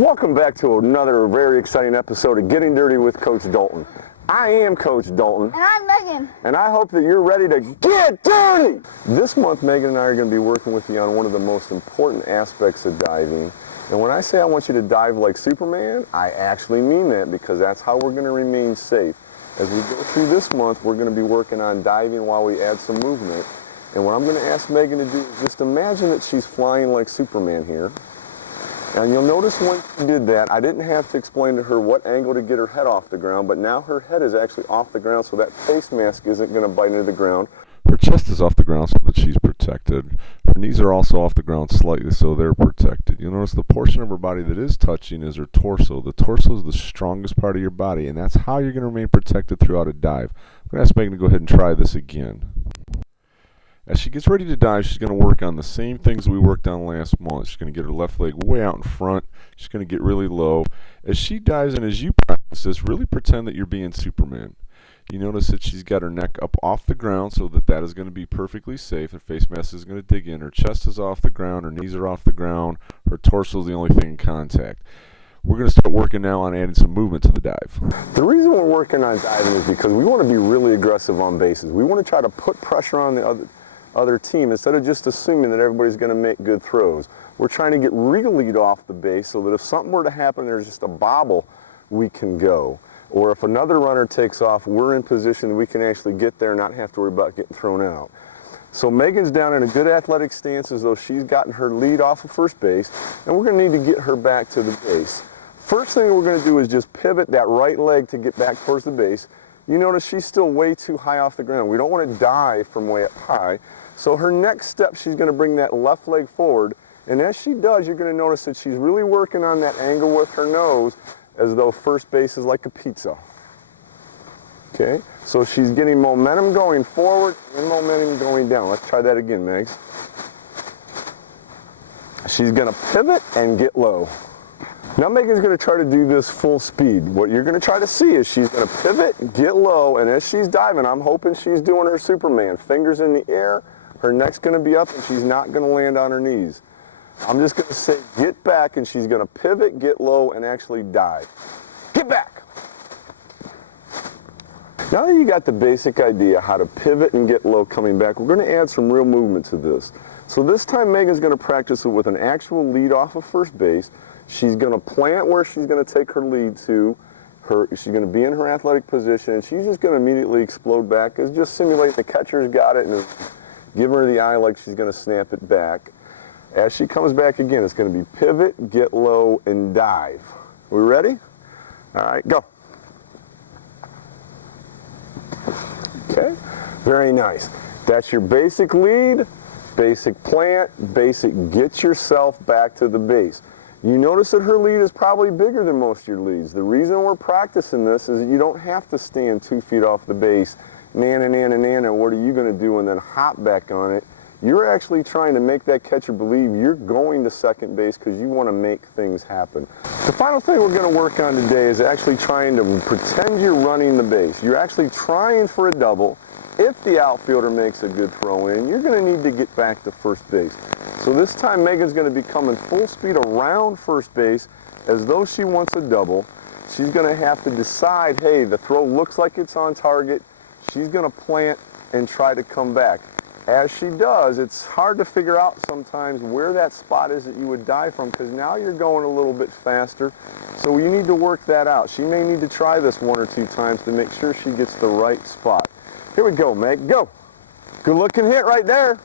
Welcome back to another very exciting episode of Getting Dirty with Coach Dalton. I am Coach Dalton. And I'm Megan. And I hope that you're ready to get dirty! This month, Megan and I are going to be working with you on one of the most important aspects of diving. And when I say I want you to dive like Superman, I actually mean that, because that's how we're going to remain safe. As we go through this month, we're going to be working on diving while we add some movement. And what I'm going to ask Megan to do is just imagine that she's flying like Superman here. And you'll notice when she did that, I didn't have to explain to her what angle to get her head off the ground, but now her head is actually off the ground, so that face mask isn't going to bite into the ground. Her chest is off the ground so that she's protected. Her knees are also off the ground slightly so they're protected. You'll notice the portion of her body that is touching is her torso. The torso is the strongest part of your body, and that's how you're going to remain protected throughout a dive. I'm going to ask Megan to go ahead and try this again. As she gets ready to dive, she's going to work on the same things we worked on last month. She's going to get her left leg way out in front. She's going to get really low. As she dives and as you practice this, really pretend that you're being Superman. You notice that she's got her neck up off the ground so that is going to be perfectly safe. Her face mask is going to dig in. Her chest is off the ground. Her knees are off the ground. Her torso is the only thing in contact. We're going to start working now on adding some movement to the dive. The reason we're working on diving is because we want to be really aggressive on bases. We want to try to put pressure on the other team instead of just assuming that everybody's going to make good throws. We're trying to get real lead off the base so that if something were to happen, there's just a bobble, we can go. Or if another runner takes off, we're in position we can actually get there and not have to worry about getting thrown out. So Megan's down in a good athletic stance as though she's gotten her lead off of first base, and we're going to need to get her back to the base. First thing we're going to do is just pivot that right leg to get back towards the base. You notice she's still way too high off the ground. We don't want to dive from way up high. So her next step, she's going to bring that left leg forward, and as she does, you're going to notice that she's really working on that angle with her nose as though first base is like a pizza. Okay, so she's getting momentum going forward and momentum going down. Let's try that again, Megs. She's going to pivot and get low. Now Megan's going to try to do this full speed. What you're going to try to see is she's going to pivot, get low, and as she's diving, I'm hoping she's doing her Superman. Fingers in the air, her neck's going to be up, and she's not going to land on her knees. I'm just going to say get back, and she's going to pivot, get low, and actually dive. Get back! Now that you got the basic idea how to pivot and get low coming back, we're going to add some real movement to this. So this time Megan's going to practice it with an actual lead off of first base. She's going to plant where she's going to take her lead to. She's going to be in her athletic position, and she's just going to immediately explode back. It's just simulating the catcher's got it and giving her the eye like she's going to snap it back. As she comes back again, it's going to be pivot, get low, and dive. We ready? All right, go. Okay, very nice. That's your basic lead, basic plant, basic get yourself back to the base. You notice that her lead is probably bigger than most of your leads. The reason we're practicing this is that you don't have to stand 2 feet off the base, nana, what are you going to do, and then hop back on it. You're actually trying to make that catcher believe you're going to second base because you want to make things happen. The final thing we're going to work on today is actually trying to pretend you're running the base. You're actually trying for a double. If the outfielder makes a good throw in, you're going to need to get back to first base. So this time Megan's going to be coming full speed around first base as though she wants a double. She's going to have to decide, hey, the throw looks like it's on target. She's going to plant and try to come back. As she does, it's hard to figure out sometimes where that spot is that you would dive from because now you're going a little bit faster. So you need to work that out. She may need to try this 1 or 2 times to make sure she gets the right spot. Here we go, Meg. Go. Good looking hit right there.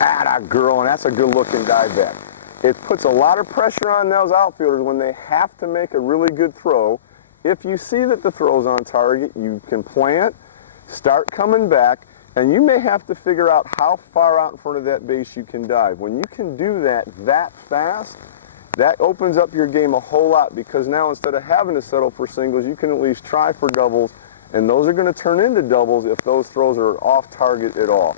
Atta girl, and that's a good looking dive back. It puts a lot of pressure on those outfielders when they have to make a really good throw. If you see that the throw's on target, you can plant, start coming back, and you may have to figure out how far out in front of that base you can dive. When you can do that fast, that opens up your game a whole lot because now instead of having to settle for singles, you can at least try for doubles, and those are going to turn into doubles if those throws are off target at all.